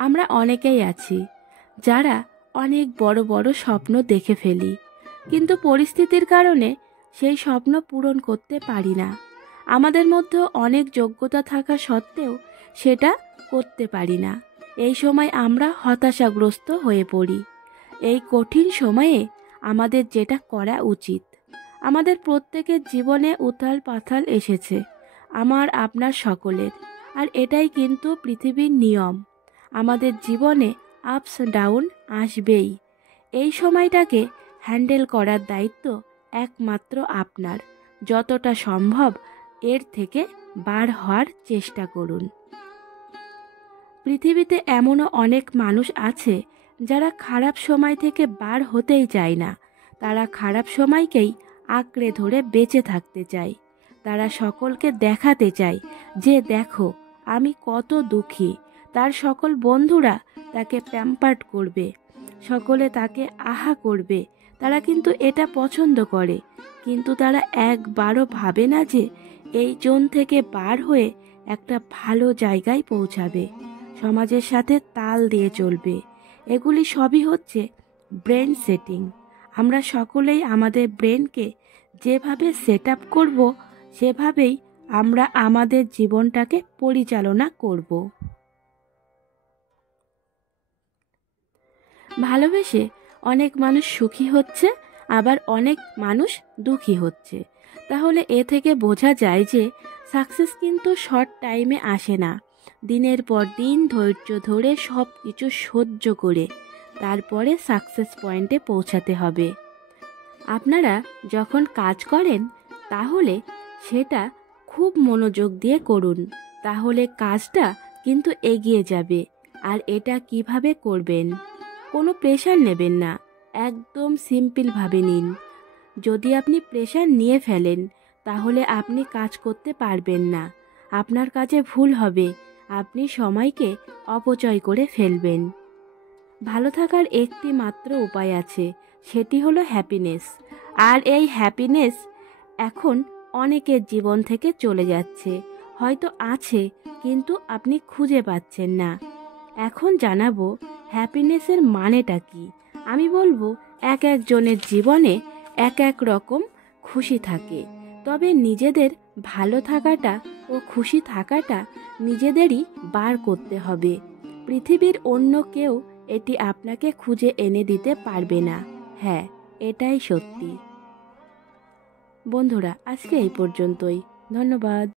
আমরা অনেকেই আছি যারা অনেক বড় বড় স্বপ্ন দেখে ফেলি, কিন্তু পরিস্থিতির কারণে সেই স্বপ্ন পূরণ করতে পারি না। আমাদের মধ্যে অনেক যোগ্যতা থাকা সত্ত্বেও সেটা করতে পারি না। এই সময় আমরা হতাশাগ্রস্ত হয়ে পড়ি। এই কঠিন সময়ে আমাদের যেটা করা উচিত, আমাদের প্রত্যেকের জীবনে উথাল পাথাল এসেছে, আমার আপনার সকলের, আর এটাই কিন্তু পৃথিবীর নিয়ম। আমাদের জীবনে আপস ডাউন আসবেই। এই সময়টাকে হ্যান্ডেল করার দায়িত্ব একমাত্র আপনার। যতটা সম্ভব এর থেকে বার হওয়ার চেষ্টা করুন। পৃথিবীতে এমনও অনেক মানুষ আছে যারা খারাপ সময় থেকে বার হতেই চায় না। তারা খারাপ সময়কেই আঁকড়ে ধরে বেঁচে থাকতে চায়। তারা সকলকে দেখাতে চায় যে দেখো আমি কত দুঃখী। তার সকল বন্ধুরা তাকে প্যাম্পার্ড করবে, সকলে তাকে আহা করবে। তারা কিন্তু এটা পছন্দ করে, কিন্তু তারা একবারও ভাবে না যে এই জোন থেকে বার হয়ে একটা ভালো জায়গায় পৌঁছাবে, সমাজের সাথে তাল দিয়ে চলবে। এগুলি সবই হচ্ছে ব্রেন সেটিং। আমরা সকলেই আমাদের ব্রেনকে যেভাবে সেট আপ করবো, সেভাবেই আমরা আমাদের জীবনটাকে পরিচালনা করব। ভালোবেসে অনেক মানুষ সুখী হচ্ছে, আবার অনেক মানুষ দুঃখী হচ্ছে। তাহলে এ থেকে বোঝা যায় যে সাকসেস কিন্তু শর্ট টাইমে আসে না। দিনের পর দিন ধৈর্য ধরে সব কিছু সহ্য করে তারপরে সাকসেস পয়েন্টে পৌঁছাতে হবে। আপনারা যখন কাজ করেন তাহলে সেটা খুব মনোযোগ দিয়ে করুন, তাহলে কাজটা কিন্তু এগিয়ে যাবে। আর এটা কিভাবে করবেন, কোনো প্রেশার নেবেন না, একদম সিম্পলভাবে নিন। যদি আপনি প্রেশার নিয়ে ফেলেন তাহলে আপনি কাজ করতে পারবেন না, আপনার কাজে ভুল হবে, আপনি সময়কে অপচয় করে ফেলবেন। ভালো থাকার একটি মাত্র উপায় আছে, সেটি হলো হ্যাপিনেস। আর এই হ্যাপিনেস এখন অনেকের জীবন থেকে চলে যাচ্ছে, হয়তো আছে কিন্তু আপনি খুঁজে পাচ্ছেন না। এখন জানাবো হ্যাপিনেসের মানেটা কি। আমি বলবো এক একজনের জীবনে এক এক রকম খুশি থাকে, তবে নিজেদের ভালো থাকাটা ও খুশি থাকাটা নিজেদেরই বার করতে হবে। পৃথিবীর অন্য কেউ এটি আপনাকে খুঁজে এনে দিতে পারবে না। হ্যাঁ, এটাই সত্যি। বন্ধুরা, আজকে এই পর্যন্তই। ধন্যবাদ।